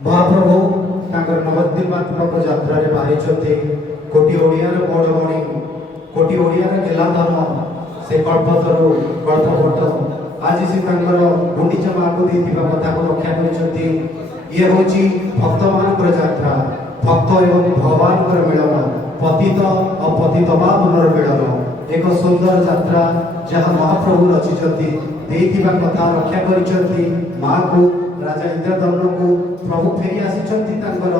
महाप्रभु तांकर नवद्वीपात्मक यात्रा रे बाहरी कोटी ओडियार बड़मणि कोटी ओडियार गेलाधन से कल्पतरु कल्पवट आज से गुंडीचा माँ को देथिबा कथा को रक्षा करिसथि। ये होची भक्त मानकर यात्रा, भक्त एवं भगवान मिलन, पतित और पतितवानर मिलन, एक सुंदर यात्रा जहाँ महाप्रभु रचिछथि देथिबा कथा रक्षा करिसथि। माँ को राजा इंद्रदम्न को प्रभु फेरी आसिछथि तांकर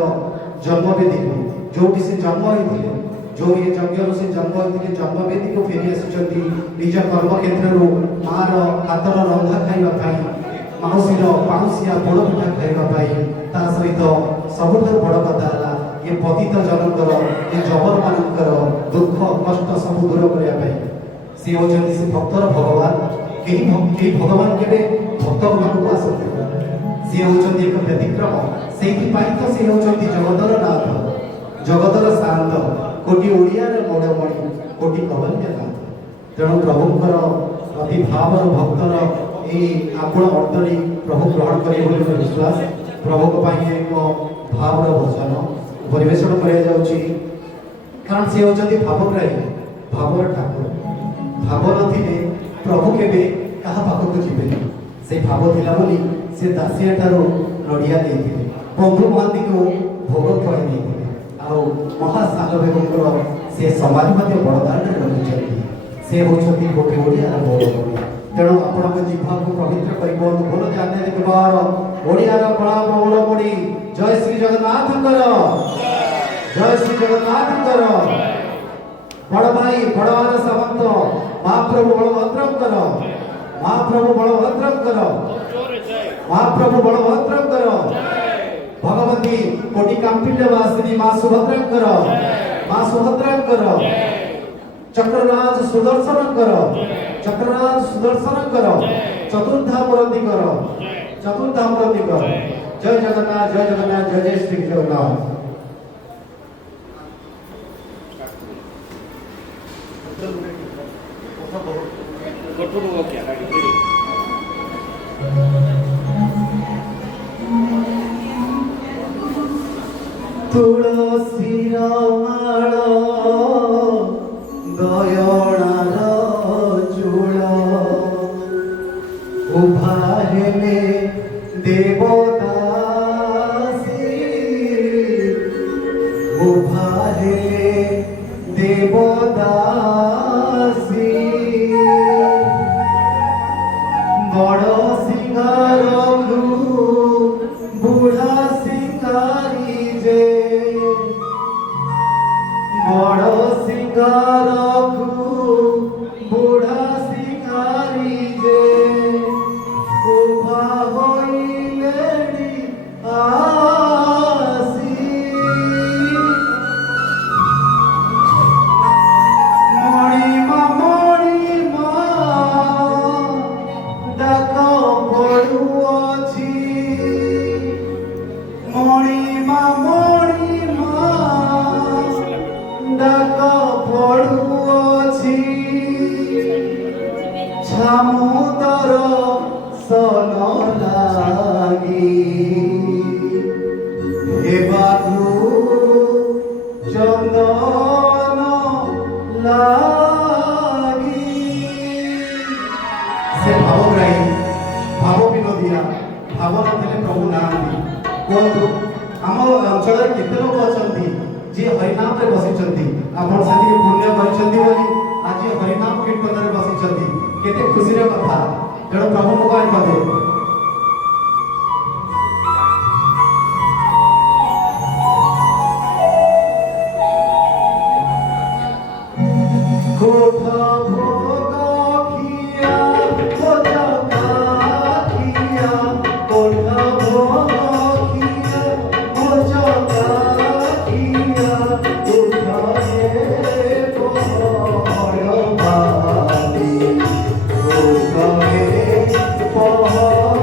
जन्मवेदी को जोटी से जन्म होइथिले, जो ये यज्ञ से जन्म होइथिले जन्मवेदी को फेरी आसिछथि निज कर्म क्षेत्रु मार हातर रंधा खाइबा पाई, माउसीर पाउसिया पोड़ पिठा खाइबा पाई। ता सहित सबुठार बड़ कथा है ये पतित जनकर ये जबर मानकर दुख कष्ट सब दूर करने सी होती से भक्तर भगवान। कहीं भगवान के भक्त मन को आसते सी होती एक व्यतिक्रम से तो सी होती जगतर नाथ जगतर शांत कोटी ओडिया मोड़मणि कोटी कवन्यनाथ। तेणु प्रभुंर अति भाव भक्तर ये आपण अर्दली प्रभु ग्रहण कर विश्वास। प्रभु एक भाव भजन परिवेशन कारण सी होती भावग्राही भावर ठाकुर। भाव नथिले प्रभु केबे कहा पाखक जीवे से भाव थिला बोली से दासिया ठारो नडिया देथिले, बंधु महांती को भोग खुआई देथिले, आ महासालवेकर से समाज मध्य बड़दान रहिछथि। से होछथि गोटे ओडिया बड़मणि। तेणु आपण जीवा को पवित्र कर बोल जाने देखबार ओडिया कला बड़मणि। जय श्री जगन्नाथ कर, जय श्री जगन्नाथ कर। बड़ भाई बड़वान सामंत महाप्रभु बलभद्र कर, महाप्रभु बलभद्र कर, महाप्रभु बलभद्र कर। भगवती कोटि कांपिल्य वासिनी मां सुभद्र कर, मां सुभद्र कर। चक्रराज सुदर्शन कर, चक्रराज सुदर्शन कर। चतुर्धामूर्ति कर, चतुर्धामूर्ति कर। जय जगन्नाथ, जय जगन्नाथ, जय जय श्री जगन्नाथ। तुलसी माळ दयणार चूड़ उभा हेले देवदासी, उभा हेले देवदासी। बड़ सिंगार बुढ़ा सिंगारी जे, बड़ सिंगार बुढ़ा सिंगारी जे। उभा होइलेडी आसी, मणिमा मणिमा डाक पड़ुअछि, मणिमा मणिमा डाक पड़ुअछि। छामुदर सन लागी हेबाधु चंदन लागी। से भावग्राही भाव विनोदिया भाव नथिले प्रभु नाहांती। कहतु आम अंचल केते लोक अछंती जे हरिनाम रे बसिछंती, आपण साथी पुण्य करिछंती बोली आज हरिनाम कीर्तन रे बसिछंती। केते खुशी रे कथा। तेणु प्रभु को कहि पदे कोठा भोग खिया कोठा खिया कोठा भोग खिया कोठा खिया कोठा हे पहड़ बाली कोठा हे पहड़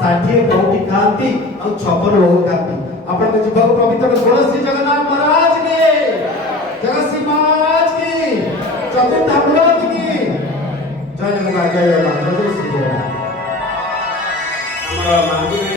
ଷାଠିଏ କୋଟି ଖାଆନ୍ତି ଆଉ 56 ଭୋଗ ଖାଆନ୍ତି। ଆପଣଙ୍କ ଯୁବକ ପବିତ୍ର ଷୋଳ ଶ୍ରୀ ଜଗନ୍ନାଥ ମହାରାଜ କି ଜଗତସିଂହ ମହାରାଜ କି ଚତୁର୍ଧାମୂରତ କି ଜୟ ଜଗନ୍ନାଥ ଜୟ ଜଗନ୍ନାଥ ଜୟ ଶ୍ରୀ ଜଗନ୍ନାଥ। ଆମର